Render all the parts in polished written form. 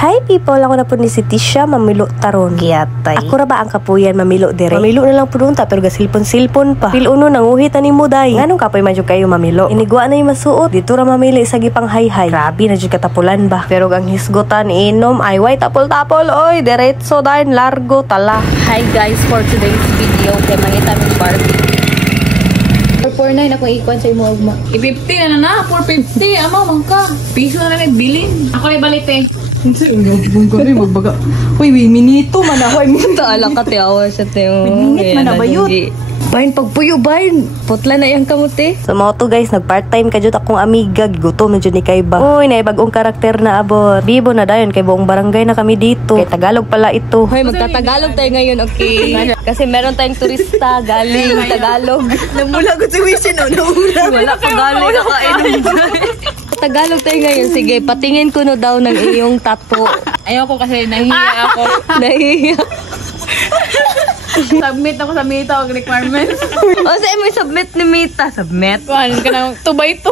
Hi people, ako na po ni si Tisha mamilo taron. Giyatay. Ako ra ba ang kapuyan mamilo dire? Mamilo na lang po nung pero gasilpon-silpon pa. Piluno nanguhit ni muday. Nganong kapoy man jud kayo mamilo? Inigwa na yung masuot. Dito ra mamili sa gipang hay-hay. Grabe na jud katapulan ba. Pero ang hisgotan inom ay way tapol-tapol oy. Diretso dayon largo tala. Hi guys, for today's video kay mangita ng Barbie. 449 ako ikuan sa imo ugma. I-50 na 450 amo man ka. Piso na lang bilin. Ako ay balite. Kung kami magbaga. Uy, minito man ako. Minto ala ka tiawa sa teo. Minit man na bayot. Bain pagpuyo bain. Putla na yang kamuti. Sa mga to guys, nag-part-time ka jud akong amiga. Gutom na jud ni kay ba. Uy, na bagong karakter na abot. Bibo na dayon kay buong barangay na kami dito. Kay Tagalog pala ito. Hoy, magtatagalog tayo ngayon, okay? Kasi meron tayong turista galing Tagalog. Namula ko si Wishin o naula. Wala ka galing nakainom. Tagalog tayo ngayon. Sige, patingin ko no daw ng iyong tattoo. Ayoko kasi nahihiya ako. Nahihiya. Submit ako sa Mita og requirements. O sa mo submit ni Mita. Submit? Kuhan ka ng 2x2.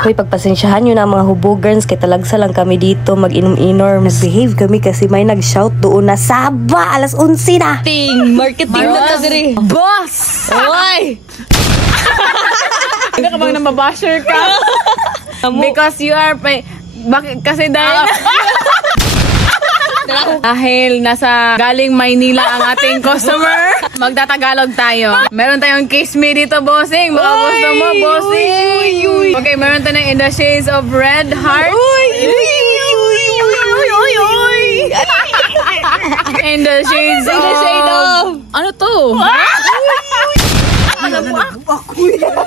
Hoy, pagpasensyahan nyo na mga hubugans kay talagsa lang kami dito mag-inom-inom. Nag-behave kami kasi may nag-shout doon na Saba! Alas 11 na! Marketing na to diri. Boss! Oy! Hindi ka bang nambabasher ka? Because you are bakit kasi dahil nasa galing Maynila ang ating customer, magtatagalog tayo. Meron tayong kiss me dito, bossing. Baka gusto mo, bossing. Okay, meron tayong In the Shades of Red Heart. In the Shades of... Ano to?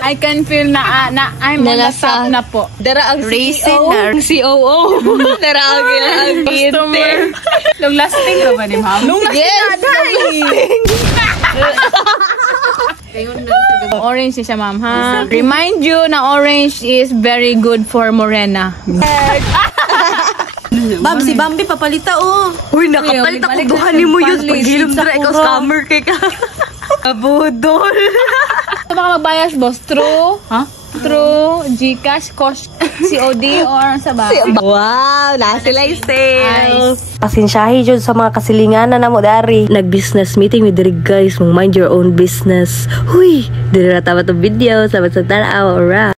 I can feel na I'm on the top na po. Dara ang Racing na. COO. Dara ang ilang Customer. Long lasting ka ba ni ma'am? Long lasting. Orange siya ma'am ha. Remind you na orange is very good for morena. Ma'am, si Bambi papalita oh. Uy, nakapalit ako duhanin mo yun. Paghilom na ikaw scammer kay ka. Abudol. Saan baka magbayas, boss? True? Ha? True, Gcash, COD, or sa ba? Wow, nasa yung sale. Pasensyahi jud sa mga kasilinganan na mo dari. Nag-business meeting with diri guys. Mind your own business. Huy, diri ra tamat ang video. Sabat sa tanaw. Alright.